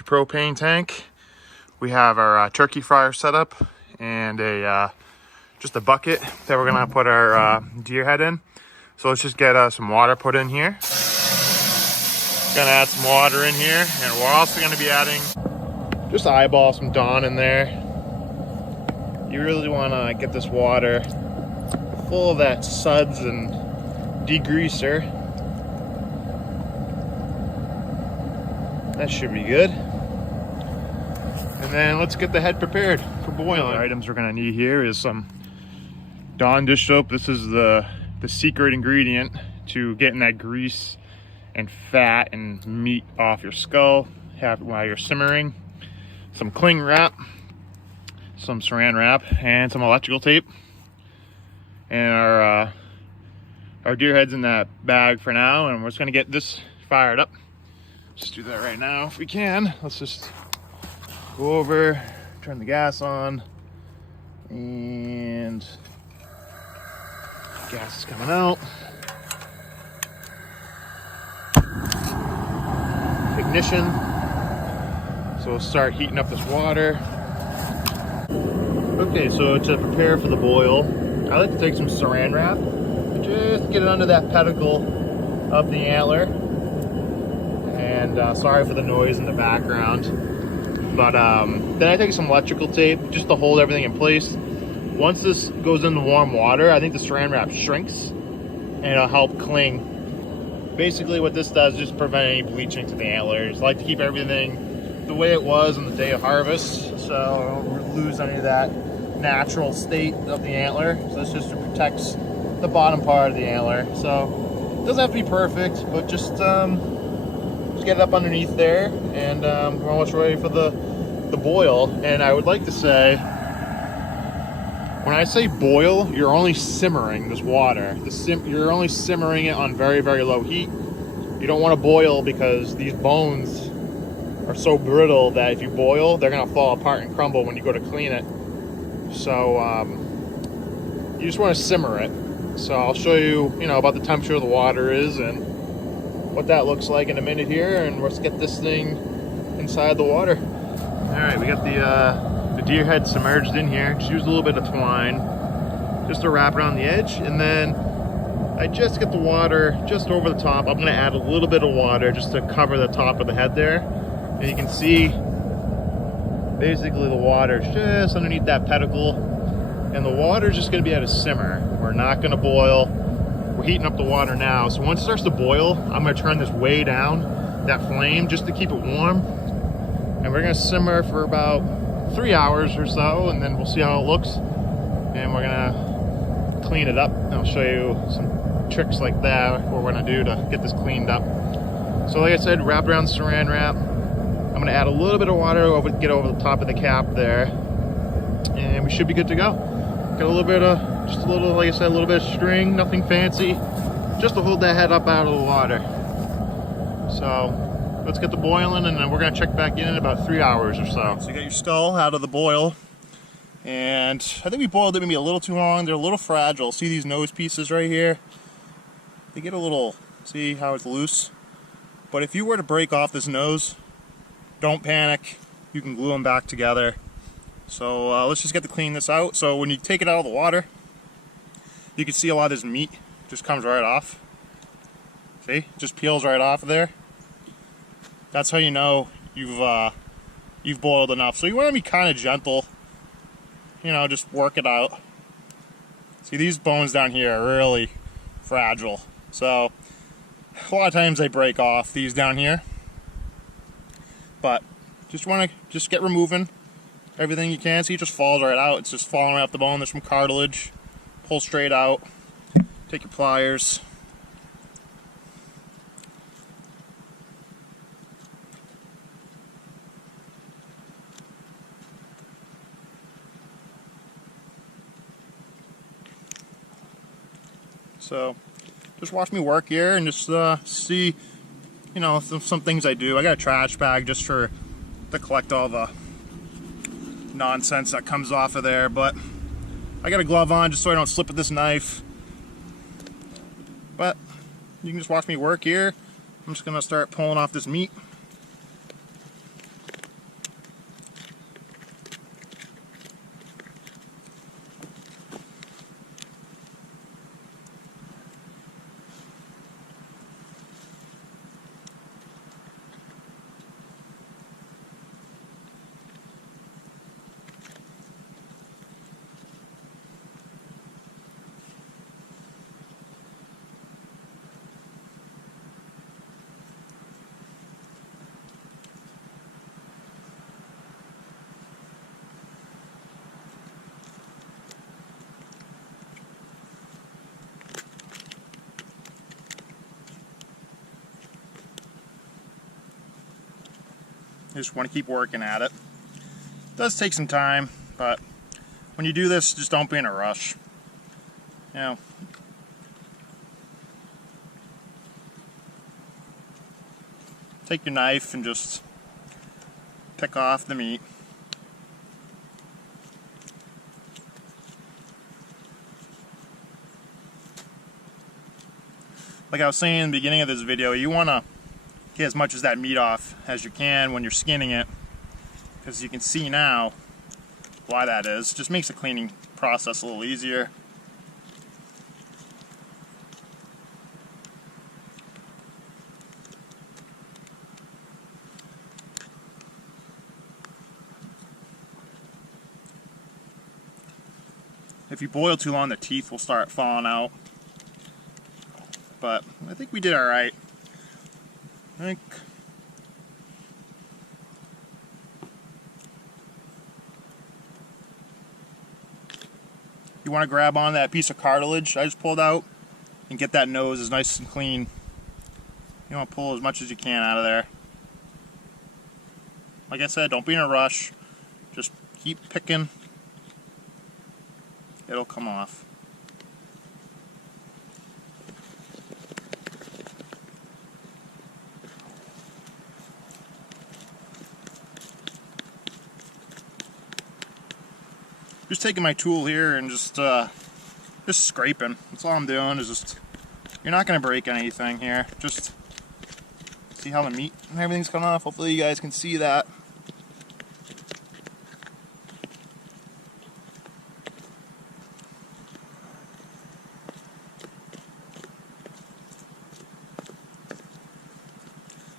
empty propane tank. We have our turkey fryer set up and just a bucket that we're gonna put our deer head in. So let's just get some water put in here. Gonna add some water in here, and we're also gonna be adding, just eyeball some Dawn in there. You really wanna get this water full of that suds and degreaser. That should be good. And then let's get the head prepared for boiling. The items we're gonna need here is some Dawn dish soap. This is the secret ingredient to getting that grease and fat and meat off your skull while you're simmering. Some cling wrap, some saran wrap, and some electrical tape. And our deer head's in that bag for now, and we're just gonna get this fired up. Just do that right now if we can. Let's just go over, turn the gas on, and gas is coming out. Ignition. So we'll start heating up this water. Okay, so to prepare for the boil, I like to take some saran wrap, just get it under that pedicle of the antler. And sorry for the noise in the background. But then I take some electrical tape just to hold everything in place. Once this goes into warm water, I think the saran wrap shrinks and it'll help cling. Basically what this does is just prevent any bleaching to the antlers. I like to keep everything the way it was on the day of harvest, so I don't lose any of that natural state of the antler. So this just protects the bottom part of the antler. So it doesn't have to be perfect, but just get it up underneath there, and we're almost ready for the boil. And I would like to say, when I say boil, you're only simmering this water. You're only simmering it on very, very low heat. You don't want to boil because these bones are so brittle that if you boil, they're gonna fall apart and crumble when you go to clean it. So you just want to simmer it. So I'll show you, about the temperature of the water is and what that looks like in a minute here, and let's get this thing inside the water. All right, we got the deer head submerged in here. Just use a little bit of twine just to wrap around the edge, and then I just get the water just over the top. I'm gonna add a little bit of water just to cover the top of the head there, and you can see basically the water's just underneath that pedicle, and the water's just gonna be at a simmer. We're not gonna boil. We're heating up the water now, so once it starts to boil, I'm gonna turn this way down, that flame, just to keep it warm. And we're gonna simmer for about 3 hours or so, and then we'll see how it looks. And we're gonna clean it up. And I'll show you some tricks like that, what we're gonna do to get this cleaned up. So like I said, wrap around the saran wrap. I'm gonna add a little bit of water get over the top of the cap there, and we should be good to go. Got a little bit of, just a little, like I said, a little bit of string, nothing fancy, just to hold that head up out of the water. So let's get the boiling, and then we're gonna check back in about 3 hours or so. So you got your skull out of the boil, and I think we boiled it maybe a little too long. They're a little fragile. See these nose pieces right here? They get a little, see how it's loose? But if you were to break off this nose, don't panic. You can glue them back together. So let's just get to clean this out. So when you take it out of the water, you can see a lot of this meat just comes right off. See, it just peels right off of there. That's how you know you've boiled enough. So you want to be kind of gentle, just work it out. See, these bones down here are really fragile. So a lot of times they break off, these down here. But just want to get removing everything you can. See, it just falls right out. It's just falling right off the bone. There's some cartilage. Pull straight out. Take your pliers. So just watch me work here and just see, some things I do. I got a trash bag just to collect all the nonsense that comes off of there, but I got a glove on just so I don't slip with this knife. But you can just watch me work here. I'm just gonna start pulling off this meat. You just want to keep working at it. It does take some time, but when you do this, just don't be in a rush. You know, take your knife and just pick off the meat. Like I was saying in the beginning of this video, you want to get as much of that meat off as you can when you're skinning it, because you can see now why that is. It just makes the cleaning process a little easier. If you boil too long, the teeth will start falling out. But I think we did all right. I think you want to grab on that piece of cartilage I just pulled out and get that nose as nice and clean. You want to pull as much as you can out of there. Like I said, don't be in a rush. Just keep picking. It'll come off. Just taking my tool here and just scraping. That's all I'm doing. Is just, you're not going to break anything here. Just see how the meat and everything's coming off. Hopefully you guys can see that.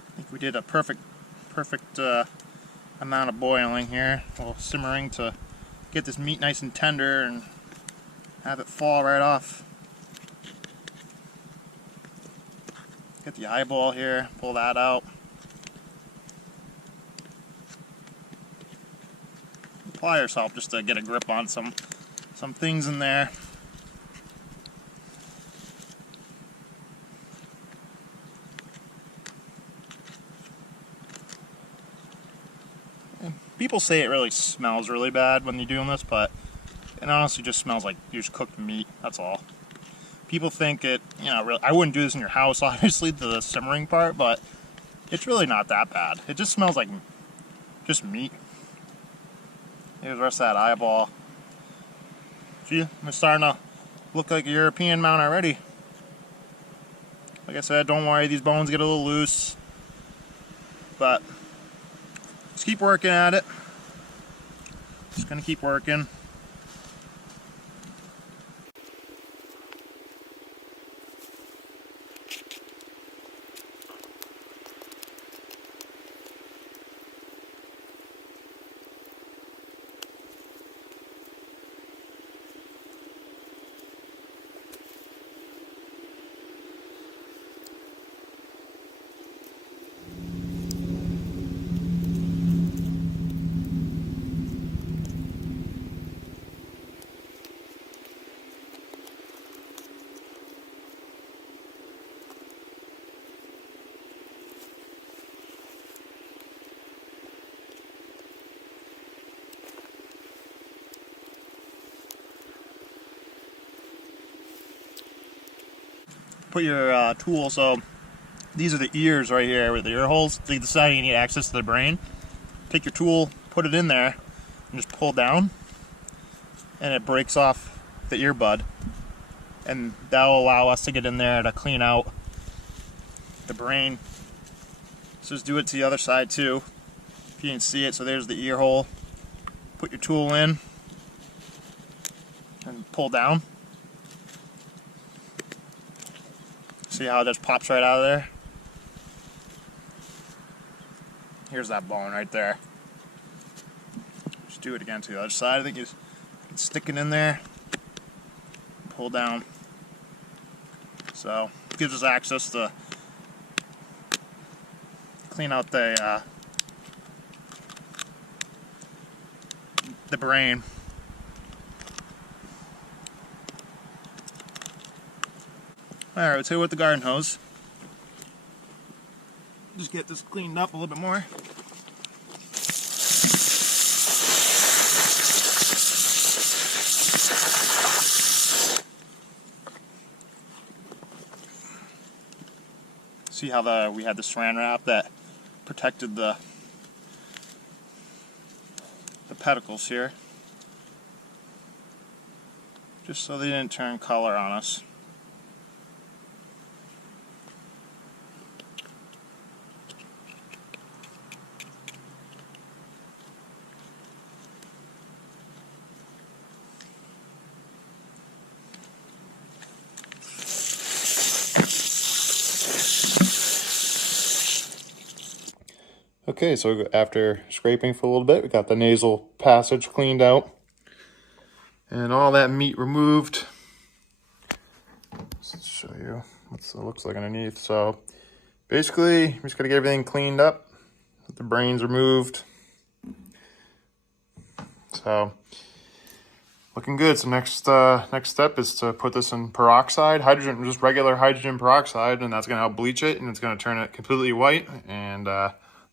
I think we did a perfect amount of boiling here, a little simmering to get this meat nice and tender and have it fall right off. Get the eyeball here, pull that out. Pliers help just to get a grip on some things in there. People say it really smells really bad when you're doing this, but it honestly just smells like you just cooked meat, that's all. People think it, you know, really, I wouldn't do this in your house, obviously, the simmering part, but it's really not that bad. It just smells like just meat. Here's the rest of that eyeball. See, I'm starting to look like a European mount already. Like I said, don't worry, these bones get a little loose, but just keep working at it. Just gonna keep working. Put your tool, so these are the ears right here with the ear holes. This is how you need access to the brain. Take your tool, put it in there, and just pull down, and it breaks off the earbud. And that will allow us to get in there to clean out the brain. So just do it to the other side too, if you can see it. So there's the ear hole. Put your tool in, and pull down. See how it just pops right out of there? Here's that bone right there. Just do it again to the other side. I think you can stick it in there, pull down. So it gives us access to clean out the brain. Alright, let's hit it with the garden hose. Just get this cleaned up a little bit more. See how we had the saran wrap that protected the pedicles here, just so they didn't turn color on us. Okay, so after scraping for a little bit, we got the nasal passage cleaned out and all that meat removed. Let's show you what it looks like underneath. So basically, we just gotta get everything cleaned up, the brains removed. So looking good. So next step is to put this in peroxide, hydrogen, just regular hydrogen peroxide, and that's gonna help bleach it, and it's gonna turn it completely white, and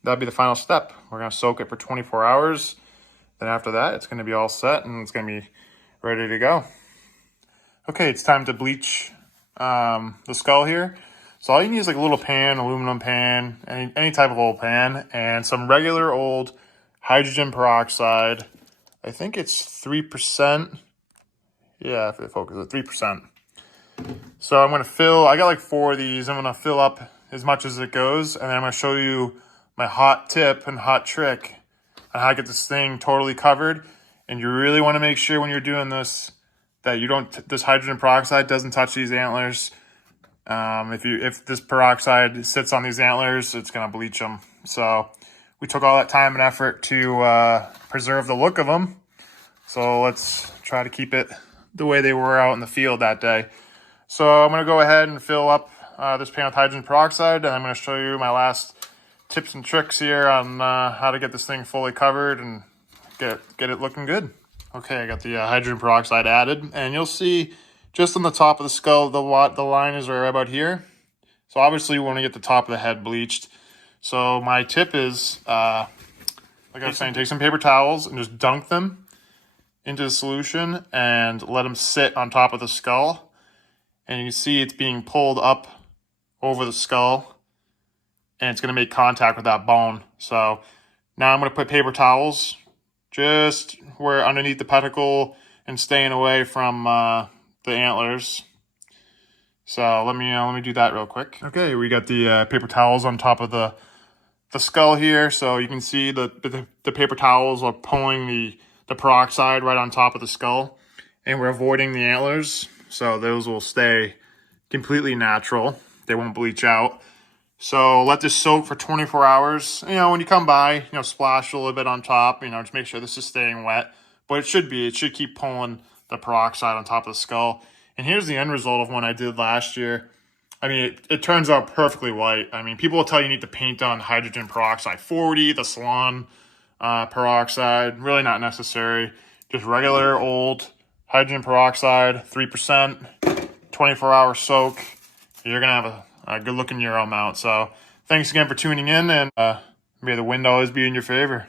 that'll be the final step. We're gonna soak it for 24 hours. Then after that, it's gonna be all set and it's gonna be ready to go. Okay, it's time to bleach the skull here. So all you need is like a little pan, aluminum pan, any type of old pan, and some regular old hydrogen peroxide. I think it's 3%. Yeah, if it focuses at 3%. So I'm gonna I got like 4 of these. I'm gonna fill up as much as it goes, and then I'm gonna show you my hot tip and hot trick on how to get this thing totally covered. And you really want to make sure when you're doing this that this hydrogen peroxide doesn't touch these antlers. If this peroxide sits on these antlers, it's gonna bleach them. So we took all that time and effort to preserve the look of them. So let's try to keep it the way they were out in the field that day. So I'm gonna go ahead and fill up this pan with hydrogen peroxide, and I'm gonna show you my last tips and tricks here on how to get this thing fully covered and get it looking good. Okay, I got the hydrogen peroxide added, and you'll see just on the top of the skull, the line is right about here. So obviously we want to get the top of the head bleached. So my tip is, like I was saying, take some paper towels and just dunk them into the solution and let them sit on top of the skull. And you can see it's being pulled up over the skull, and it's going to make contact with that bone. So now I'm going to put paper towels just where underneath the pedicle and staying away from the antlers. So let me do that real quick. Okay, we got the paper towels on top of the skull here. So you can see the paper towels are pulling the peroxide right on top of the skull, and we're avoiding the antlers. So those will stay completely natural. They won't bleach out. So let this soak for 24 hours. You know, when you come by, splash a little bit on top, just make sure this is staying wet. But it should keep pulling the peroxide on top of the skull. And here's the end result of one I did last year. I mean, it turns out perfectly white. I mean, people will tell you need to paint on hydrogen peroxide 40, the salon peroxide. Really not necessary. Just regular old hydrogen peroxide, 3%, 24-hour soak. You're going to have a good looking Euro mount. So thanks again for tuning in, and may the wind always be in your favor.